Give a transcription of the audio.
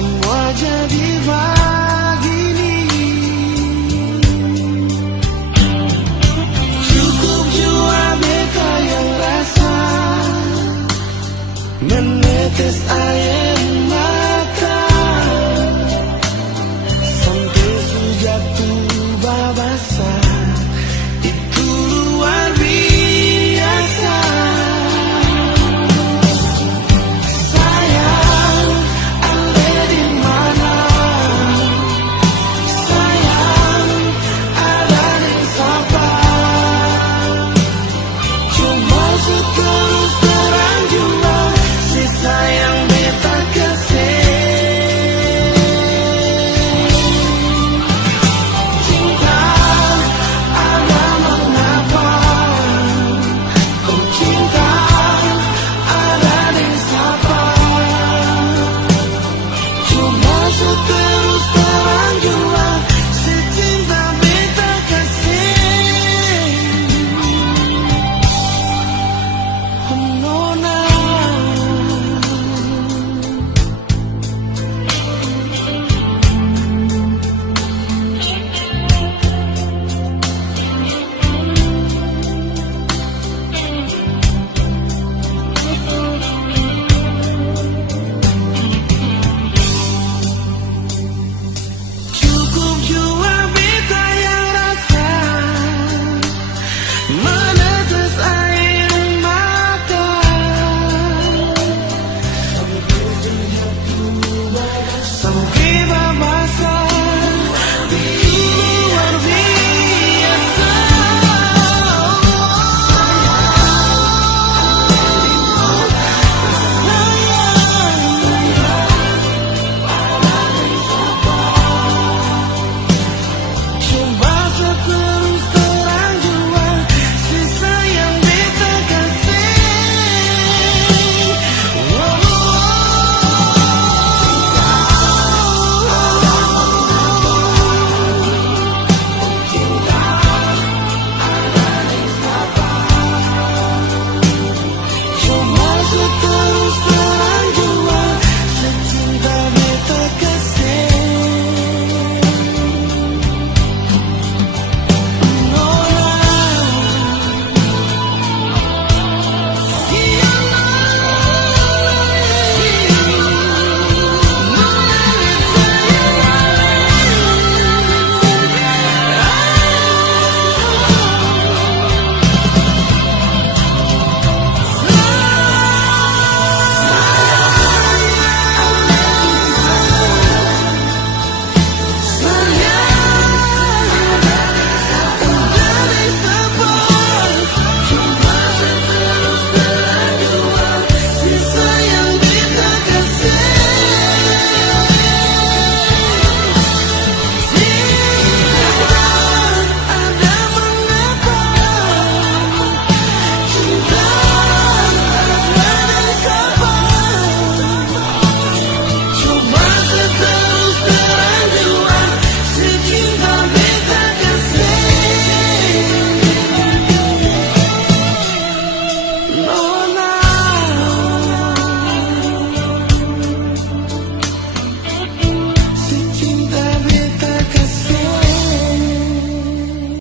semua jadi begini. Cukup jua beta yang rasa menetes air mata sampai jatuh babasa. Itu luar biasa. Sayang, anda di mana? Sayang, ada yang sapa. Cuma seterus terang jua si sayang beta kasih. Cinta ada mengapa? Oh cinta ada yang sapa. Cuma seterus terang jua si cinta beta kasih. Nona. Cukup jua beta yang rasa menetes air mata sampai babasa. Itu luar biasa. Coba seterus terang jua si sayang beta kasih. Cuma seterus terang jua si cinta beta kasih. No.